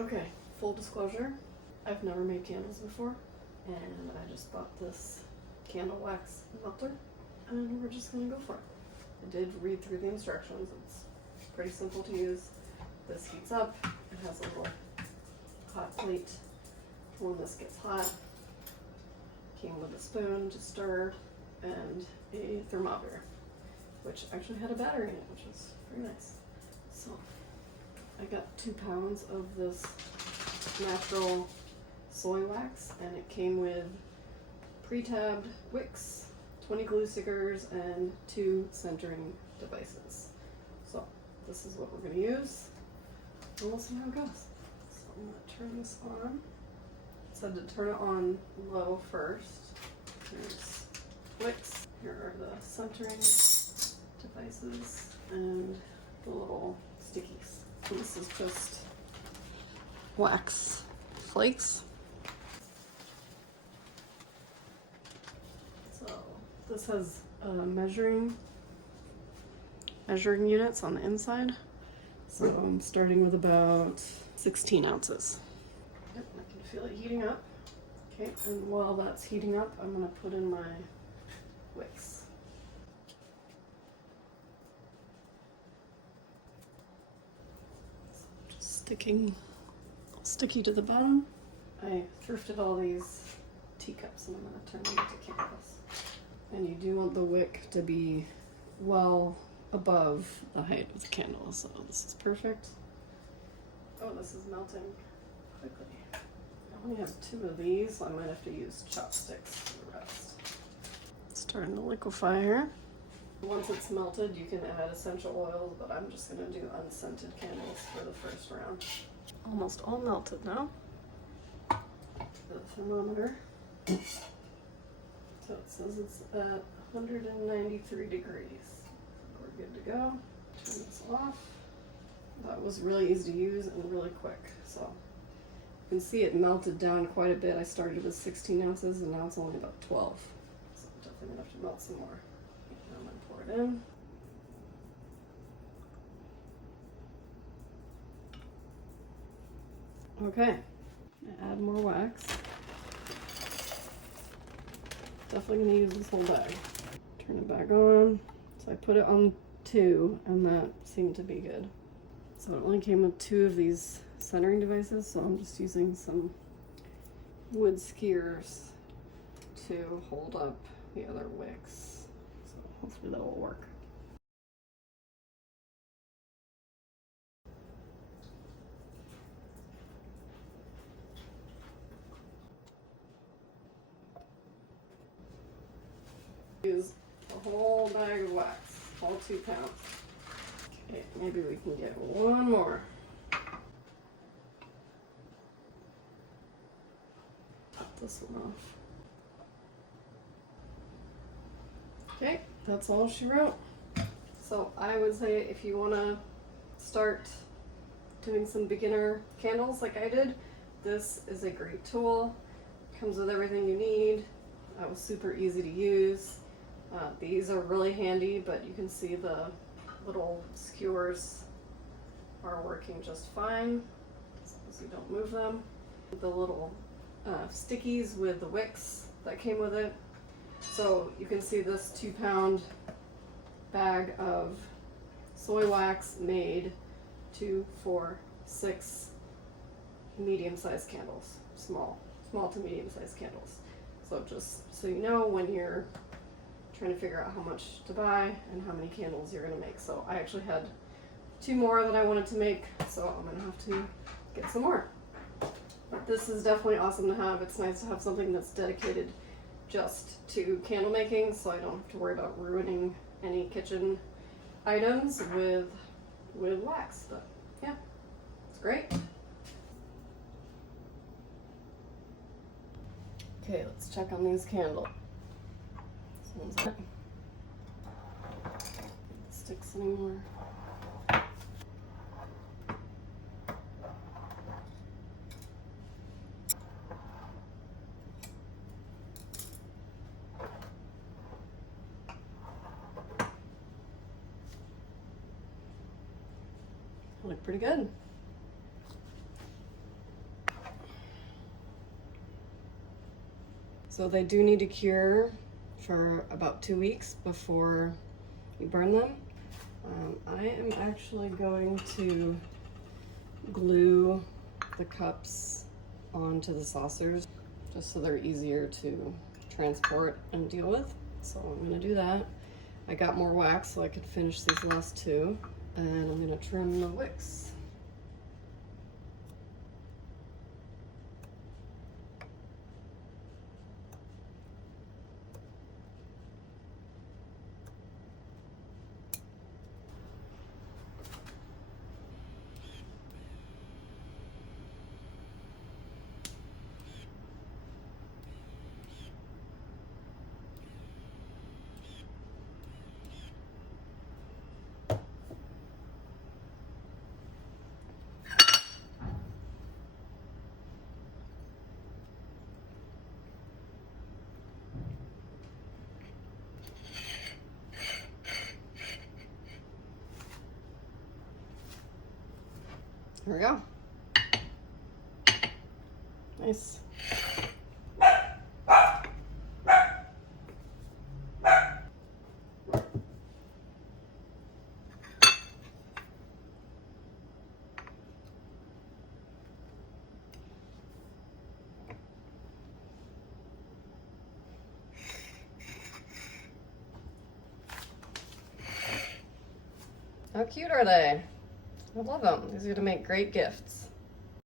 Okay, full disclosure, I've never made candles before, and I just bought this candle wax melter, and we're just gonna go for it. I did read through the instructions. It's pretty simple to use. This heats up. It has a little hot plate for when this gets hot. Came with a spoon to stir and a thermometer, which actually had a battery in it, which is very nice. So I got 2 pounds of this natural soy wax, and it came with pre-tabbed wicks, 20 glue stickers, and 2 centering devices. So this is what we're going to use, and we'll see how it goes. So I'm going to turn this on. It said to turn it on low first. Here's wicks. Here are the centering devices and the little stickies. So this is just wax flakes. So this has measuring units on the inside. So I'm starting with about 16 ounces. Yep, I can feel it heating up. Okay, and while that's heating up, I'm going to put in my wicks. So just sticky to the bottom. I thrifted all these teacups, and I'm going to turn them into candles. And you do want the wick to be well above the height of the candle, so this is perfect. Oh, this is melting quickly. I only have 2 of these, so I might have to use chopsticks for the rest. It's starting to liquefy here. Once it's melted, you can add essential oils, but I'm just going to do unscented candles for the first round. Almost all melted now. The thermometer. So it says it's at 193 degrees. We're good to go. Turn this off. That was really easy to use and really quick. So you can see it melted down quite a bit. I started with 16 ounces and now it's only about 12. So I'm definitely gonna have to melt some more. Now I'm gonna pour it in. Okay, add more wax. Definitely gonna use this whole bag. Turn it back on. So I put it on 2 and that seemed to be good. So it only came with 2 of these centering devices, so I'm just using some wood skewers to hold up the other wicks. So hopefully that will work. Use a whole bag of wax, all 2 pounds. Okay, maybe we can get one more. Pop this one off. Okay, that's all she wrote. So I would say if you want to start doing some beginner candles like I did, this is a great tool. Comes with everything you need. That was super easy to use. These are really handy, but you can see the little skewers are working just fine, as long as you don't move them. The little stickies with the wicks that came with it. So you can see this 2 pound bag of soy wax made 2, 4, 6 medium-sized candles, small to medium-sized candles. So just so you know when you're trying to figure out how much to buy and how many candles you're going to make. So I actually had 2 more that I wanted to make, so I'm going to have to get some more. But this is definitely awesome to have. It's nice to have something that's dedicated just to candle making, so I don't have to worry about ruining any kitchen items with wax. But yeah, it's great. Okay, let's check on these candles. Sticks anymore. Look pretty good. So they do need to cure for about 2 weeks before you burn them. I am actually going to glue the cups onto the saucers just so they're easier to transport and deal with. So I'm gonna do that. I got more wax so I could finish these last two, and I'm gonna trim the wicks. There we go. Nice. How cute are they? I love them. These are gonna make great gifts.